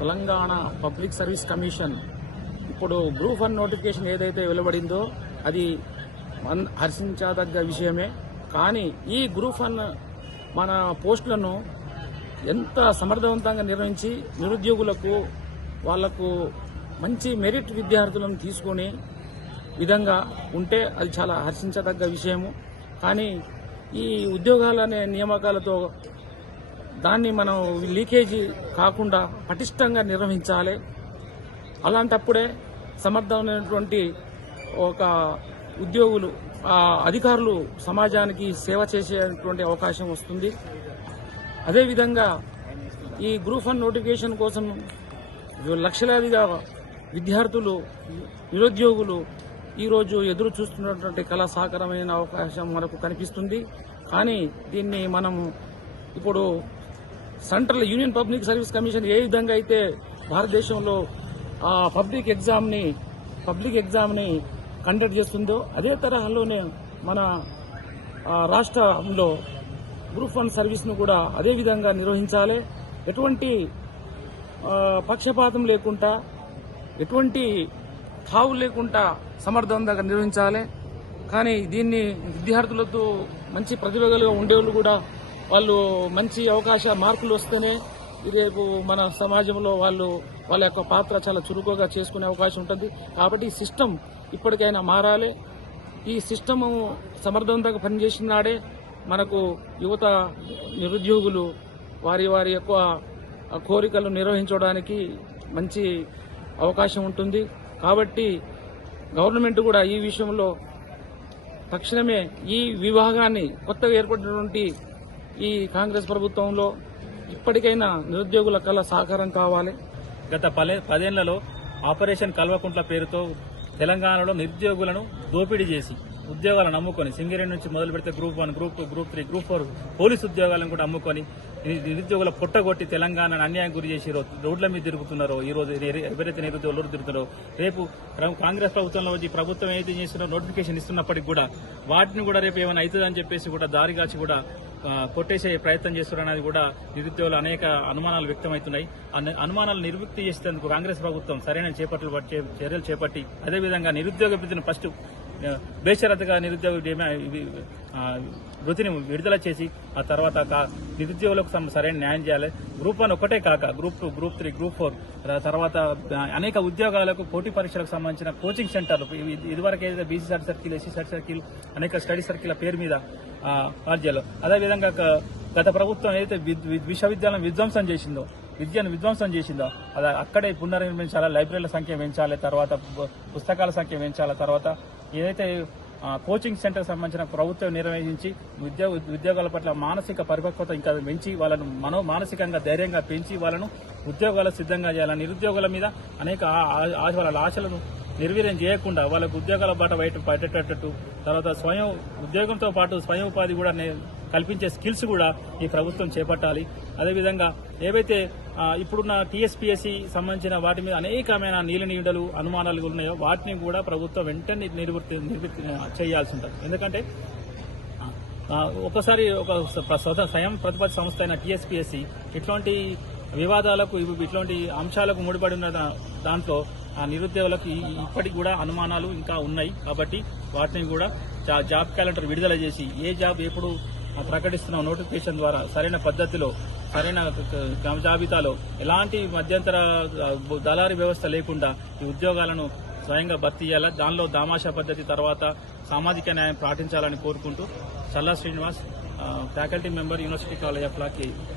Telangana public service commission ఇప్పుడు group 1 notification ఏదైతే వెలువడిందో అది హర్షించదగ్గ విషయమే. కానీ ఈ గ్రూప్ 1 మన పోస్టులను ఎంత సమర్థవంతంగా నిర్వహించి నిరుద్యోగులకు వాళ్లకు మంచి మెరిట్ విద్యార్థులను తీసుకునే విధంగా ఉంటే అది చాలా హర్షించదగ్గ విషయము. కానీ ఈ ఉద్యోగాలనే నియామకాలతో దాన్ని మనం లీకేజీ కాకుండా పటిష్టంగా నిర్వహించాలి. అలాంటప్పుడే సమర్థమైనటువంటి ఒక ఉద్యోగులు అధికారులు సమాజానికి సేవ చేసేటువంటి అవకాశం వస్తుంది. అదేవిధంగా ఈ గ్రూప్ 1 నోటిఫికేషన్ కోసం లక్షలాదిగా విద్యార్థులు నిరుద్యోగులు ఈరోజు ఎదురు చూస్తున్నటువంటి కళాసాకరమైన అవకాశం మనకు కనిపిస్తుంది. కానీ దీన్ని మనం ఇప్పుడు central union public service commission ఏ విధంగా అయితే భారతదేశంలో పబ్లిక్ ఎగ్జామ్ని కండక్ట్ చేస్తుందో అదే తరహాలోనే మన రాష్ట్రంలో గ్రూప్ 1 సర్వీస్ను కూడా అదే విధంగా నిర్వహించాలి. ఎటువంటి పక్షపాతం లేకుండా ఎటువంటి తావు లేకుండా సమర్థవంతంగా నిర్వహించాలి. కానీ దీన్ని విద్యార్థులతో మంచి ప్రతిభగా ఉండేవాళ్ళు కూడా వాళ్ళు మంచి మార్కులు వస్తేనే రేపు మన సమాజంలో వాళ్ళ యొక్క పాత్ర చాలా చురుకుగా చేసుకునే అవకాశం ఉంటుంది. కాబట్టి ఈ సిస్టమ్ ఇప్పటికైనా మారాలి. ఈ సిస్టమ్ సమర్థవంతంగా పనిచేసిన నాడే మనకు యువత నిరుద్యోగులు వారి యొక్క కోరికలు నిర్వహించడానికి మంచి అవకాశం ఉంటుంది. కాబట్టి గవర్నమెంట్ కూడా ఈ విషయంలో తక్షణమే ఈ విభాగాన్ని కొత్తగా ఏర్పడినటువంటి ఈ కాంగ్రెస్ ప్రభుత్వంలో ఇప్పటికైనా నిరుద్యోగుల కళ సాకారం కావాలి. గత 10 ఏళ్లలో ఆపరేషన్ కల్వకుంట్ల పేరుతో తెలంగాణలో నిరుద్యోగులను దోపిడీ చేసి ఉద్యోగాలను అమ్ముకొని సింగరేణి నుంచి మొదలు పెడితే group 1, group 2, group 3, group 4 police ఉద్యోగాలను కూడా అమ్ముకొని నిరుద్యోగుల పుట్టగొట్టి తెలంగాణను అన్యాయం గురి చేసి రోడ్ల మీద తిరుగుతున్నారో ఈ రోజు ఎవరైతే నిరుద్యోగులు తిరుగుతున్నారో రేపు కాంగ్రెస్ ప్రభుత్వంలో వచ్చి ప్రభుత్వం ఏదైతే చేస్తున్నారో నోటిఫికేషన్ ఇస్తున్నప్పటికీ కూడా వాటిని కూడా రేపు ఏమైనా అవుతుందని చెప్పేసి కూడా దారిగాచి కూడా కొట్టేసే ప్రయత్నం చేస్తున్నారనేది కూడా నిరుద్యోగులు అనేక అనుమానాలు వ్యక్తమవుతున్నాయి. అనుమానాలు నిర్వృత్తి చేసేందుకు కాంగ్రెస్ ప్రభుత్వం సరైన చర్యలు చేపట్టి అదేవిధంగా నిరుద్యోగ వృత్తిని ఫస్ట్ బేషరతుగా నిరుద్యోగ వృత్తిని విడుదల చేసి ఆ తర్వాత నిరుద్యోగులకు సరైన న్యాయం చేయాలి. గ్రూప్ 1 ఒకటే కాక గ్రూప్ 2, గ్రూప్ 3, గ్రూప్ 4 తర్వాత అనేక ఉద్యోగాలకు పోటీ పరీక్షలకు సంబంధించిన కోచింగ్ సెంటర్లు ఇదివరకు ఏదైతే బీసీ సర్కిల్, ఎస్సీ సర్కిల్, అనేక స్టడీ సర్కిల్ పేరు మీద రాజ్యాలు అదేవిధంగా గత ప్రభుత్వం ఏదైతే విశ్వవిద్యాలయం విద్యను విధ్వంసం చేసిందో అది అక్కడే పునర్నిర్మించాలి. లైబ్రరీల సంఖ్య పెంచాలి, తర్వాత పుస్తకాల సంఖ్య పెంచాలి, తర్వాత ఏదైతే కోచింగ్ సెంటర్ సంబంధించిన ప్రభుత్వం నిర్వహించి ఉద్యోగాల పట్ల మానసిక పరిపక్వత ఇంకా పెంచి వాళ్ళను మానసికంగా ధైర్యంగా పెంచి వాళ్ళను ఉద్యోగాలు సిద్ధంగా చేయాలి. నిరుద్యోగుల మీద అనేక వాళ్ళ ఆశలను నిర్వీర్యం చేయకుండా వాళ్ళకు ఉద్యోగాల బాట బయట పట్టేటట్టు తర్వాత స్వయం ఉద్యోగంతో పాటు స్వయం ఉపాధి కూడా కల్పించే స్కిల్స్ కూడా ఈ ప్రభుత్వం చేపట్టాలి. అదేవిధంగా ఏవైతే ఇప్పుడున్న టీఎస్పీఎస్సీ సంబంధించిన వాటి మీద అనేకమైన నీడలు అనుమానాలు ఉన్నాయో వాటిని కూడా ప్రభుత్వం వెంటనే నివృత్తి చేయాల్సి ఉంటుంది. ఎందుకంటే ఒకసారి ఒక స్వయం ప్రతిపత్తి సంస్థ అయిన టీఎస్పీఎస్సీ ఇట్లాంటి వివాదాలకు ఇట్లాంటి అంశాలకు ముడిపడి ఉన్న దాంట్లో నిరుద్యోగులకు ఇప్పటికి కూడా అనుమానాలు ఇంకా ఉన్నాయి. కాబట్టి వాటిని కూడా జాబ్ క్యాలెండర్ విడుదల చేసి ఏ జాబ్ ఎప్పుడు ప్రకటిస్తున్న నోటిఫికేషన్ ద్వారా సరైన పద్ధతిలో సరైన జాబితాలో ఎలాంటి మధ్యంతర దళారీ వ్యవస్థ లేకుండా ఈ ఉద్యోగాలను స్వయంగా భర్తీ చేయాలి. దానిలో దామాషా పద్ధతి తర్వాత సామాజిక న్యాయం పాటించాలని కోరుకుంటూ Challa Srinivas, faculty member, university college of law, KU.